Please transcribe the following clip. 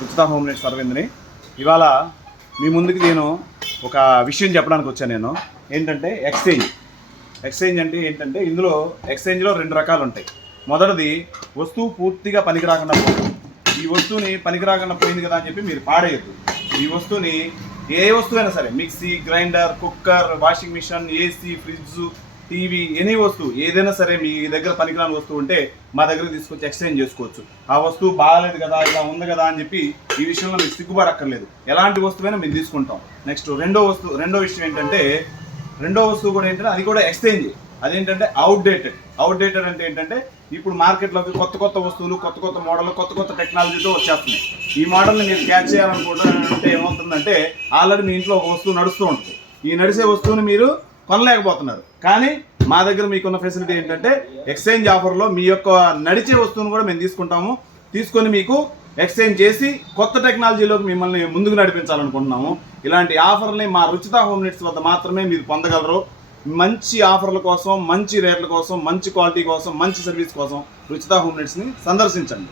Ruchita home needs అరవింద్ని. ఇవాళ మీ ముందుకు నేను ఒక విషయం చెప్పడానికి వచ్చాను. నేను ఏంటంటే ఎక్స్చేంజ్ అంటే ఏంటంటే ఇందులో ఎక్స్చేంజ్లో 2 రకాలు ఉంటాయి. మొదటిది వస్తువు పూర్తిగా పనికి రాకుండా పోతుంది. ఈ వస్తువుని పనికి రాకుండా పోయింది కదా అని చెప్పి మీరు పాడేయద్దు. ఈ వస్తువుని ఏ వస్తువైనా సరే, mixie, grinder, cooker, washing machine, AC, fridge, TV, any వస్తువు ఏదైనా సరే మీ దగ్గర పనికిరాని వస్తువు ఉంటే మా దగ్గర తీసుకొచ్చి ఎక్స్చేంజ్ చేసుకోవచ్చు. ఆ వస్తువు బాగాలేదు కదా, ఇలా ఉంది కదా అని చెప్పి ఈ విషయంలో మీకు సిగ్గుపడక్కర్లేదు. ఎలాంటి వస్తువైనా మేము తీసుకుంటాం. నెక్స్ట్ రెండో విషయం ఏంటంటే, రెండో వస్తువు కూడా ఏంటంటే అది కూడా ఎక్స్చేంజ్. అదేంటంటే అవుట్డేటెడ్ అంటే ఏంటంటే ఇప్పుడు మార్కెట్లోకి కొత్త వస్తువులు, కొత్త మోడల్, కొత్త టెక్నాలజీతో వచ్చేస్తున్నాయి. ఈ మోడల్ని మీరు క్యాచ్ చేయాలనుకుంటే ఏమవుతుందంటే ఆల్రెడీ మీ ఇంట్లో ఒక వస్తువు నడుస్తూ ఉంటుంది. ఈ నడిచే వస్తువుని మీరు కొనలేకపోతున్నారు. కానీ మా దగ్గర మీకున్న ఫెసిలిటీ ఏంటంటే ఎక్స్చేంజ్ ఆఫర్లో మీ యొక్క నడిచే వస్తువును కూడా మేము తీసుకొని మీకు ఎక్స్చేంజ్ చేసి కొత్త టెక్నాలజీలోకి మిమ్మల్ని ముందుకు నడిపించాలనుకుంటున్నాము. ఇలాంటి ఆఫర్ని మా రుచితా హోమ్ నీడ్స్ వద్ద మాత్రమే మీరు పొందగలరు. మంచి ఆఫర్ల కోసం, మంచి రేట్ల కోసం, మంచి క్వాలిటీ కోసం, మంచి సర్వీస్ కోసం రుచితా హోమ్ నీడ్స్ని సందర్శించండి.